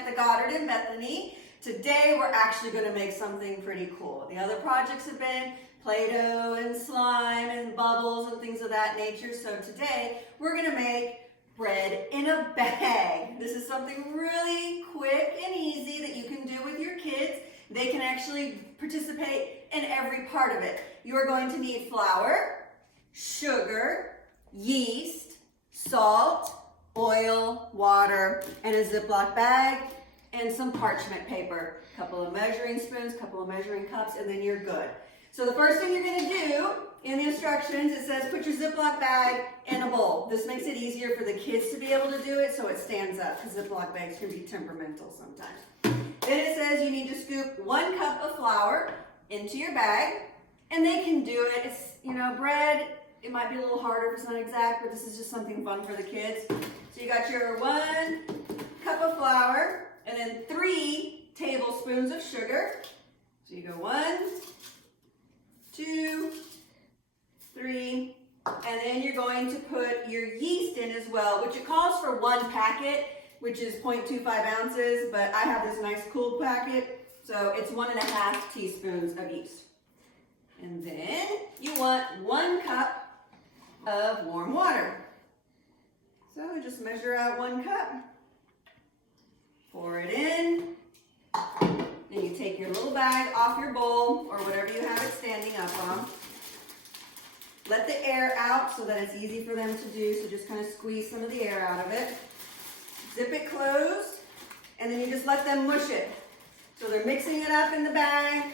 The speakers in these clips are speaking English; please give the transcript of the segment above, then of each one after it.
at the Goddard and Bethany. Today we're actually going to make something pretty cool. The other projects have been Play-Doh and slime and bubbles and things of that nature. So today we're going to make bread in a bag. This is something really quick and easy that you can do with your kids. They can actually participate in every part of it. You are going to need flour, sugar, yeast, salt, oil, water, and a Ziploc bag, and some parchment paper. A couple of measuring spoons, a couple of measuring cups, and then you're good. So the first thing you're going to do in the instructions, it says put your Ziploc bag in a bowl. This makes it easier for the kids to be able to do it so it stands up, because Ziploc bags can be temperamental sometimes. Then it says you need to scoop 1 cup of flour into your bag, and they can do it. It's, bread, it might be a little harder if it's not exact, but this is just something fun for the kids. So you got your 1 cup of flour, and then 3 tablespoons of sugar. So you go 1, 2, 3, and then you're going to put your yeast in as well, which it calls for 1 packet, which is 0.25 ounces, but I have this nice cool packet, so it's 1.5 teaspoons of yeast. And then you want 1 cup of warm water. So just measure out 1 cup, pour it in, then you take your little bag off your bowl or whatever you have it standing up on. Let the air out so that it's easy for them to do, so just kind of squeeze some of the air out of it. Zip it closed, and then you just let them mush it. So they're mixing it up in the bag,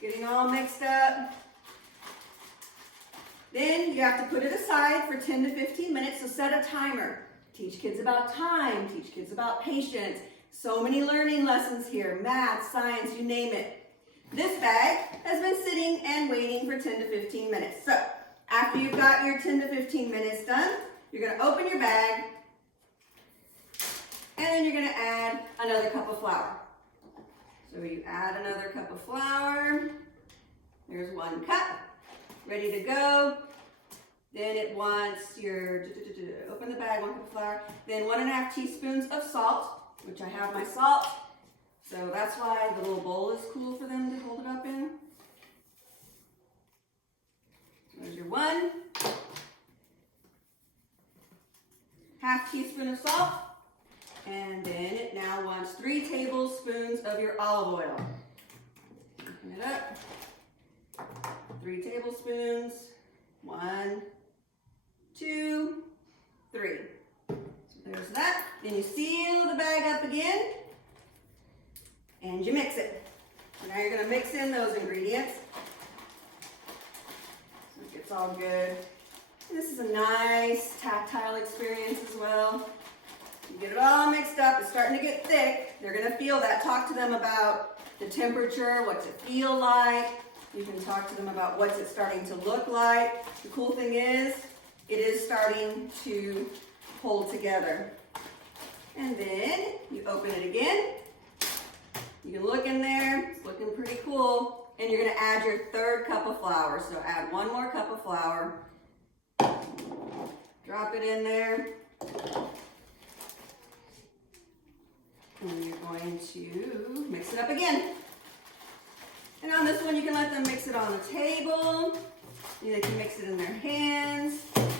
getting all mixed up. Then you have to put it aside for 10 to 15 minutes, so set a timer. Teach kids about time, teach kids about patience. So many learning lessons here, math, science, you name it. This bag has been sitting and waiting for 10 to 15 minutes. So after you've got your 10 to 15 minutes done, you're going to open your bag, and then you're going to add another cup of flour. So you add another cup of flour. There's 1 cup, ready to go. Then it wants your, open the bag, 1 cup of flour. Then 1.5 teaspoons of salt, which I have my salt. So that's why the little bowl is cool for them to hold it up in. There's your 1. 1/2 teaspoon of salt. And then it now wants 3 tablespoons of your olive oil. Open it up. 3 tablespoons. 1, 2, 3. So there's that. Then you seal the bag up again. And you mix it. So now you're going to mix in those ingredients. So it gets all good. And this is a nice tactile experience as well. You get it all mixed up, it's starting to get thick. They're gonna feel that. Talk to them about the temperature, what's it feel like. You can talk to them about what's it starting to look like. The cool thing is, it is starting to hold together. And then you open it again. You can look in there, it's looking pretty cool. And you're gonna add your 3rd cup of flour. So add 1 more cup of flour. Drop it in there. And you're going to mix it up again. And on this one, you can let them mix it on the table. They can mix it in their hands. Get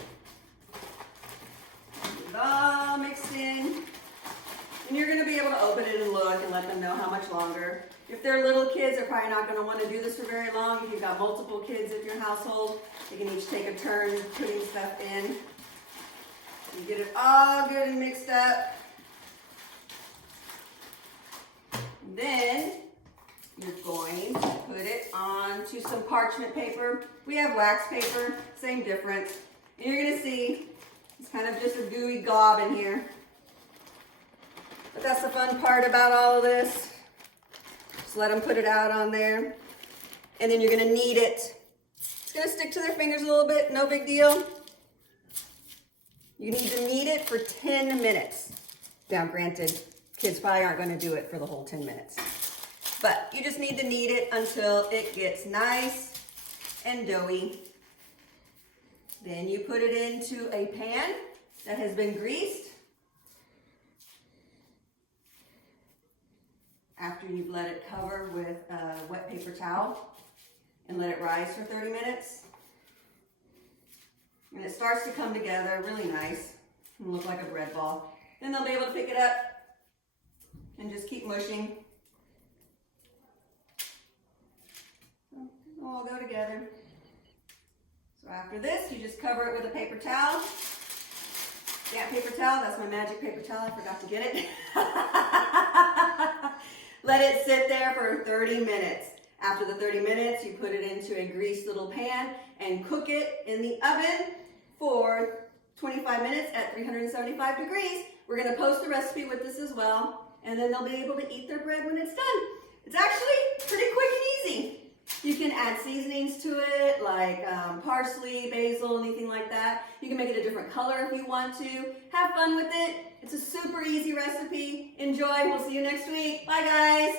it all mixed in. And you're going to be able to open it and look and let them know how much longer. If they're little kids, they're probably not going to want to do this for very long. If you've got multiple kids in your household, they can each take a turn putting stuff in. You get it all good and mixed up. Then you're going to put it onto some parchment paper. We have wax paper, same difference. And you're going to see it's kind of just a gooey glob in here. But that's the fun part about all of this. Just let them put it out on there. And then you're going to knead it. It's going to stick to their fingers a little bit, no big deal. You need to knead it for 10 minutes. Now, granted, kids probably aren't going to do it for the whole 10 minutes. But you just need to knead it until it gets nice and doughy. Then you put it into a pan that has been greased. after you've let it cover with a wet paper towel and let it rise for 30 minutes. And it starts to come together really nice and look like a bread ball. Then they'll be able to pick it up and just keep mushing. They'll all go together. So after this, you just cover it with a paper towel. Yeah, paper towel, that's my magic paper towel, I forgot to get it. Let it sit there for 30 minutes. After the 30 minutes, you put it into a greased little pan and cook it in the oven for 25 minutes at 375 degrees. We're gonna post the recipe with this as well, and then they'll be able to eat their bread when it's done. It's actually pretty quick and easy. You can add seasonings to it, like parsley, basil, anything like that. You can make it a different color if you want to. Have fun with it. It's a super easy recipe. Enjoy. We'll see you next week. Bye, guys.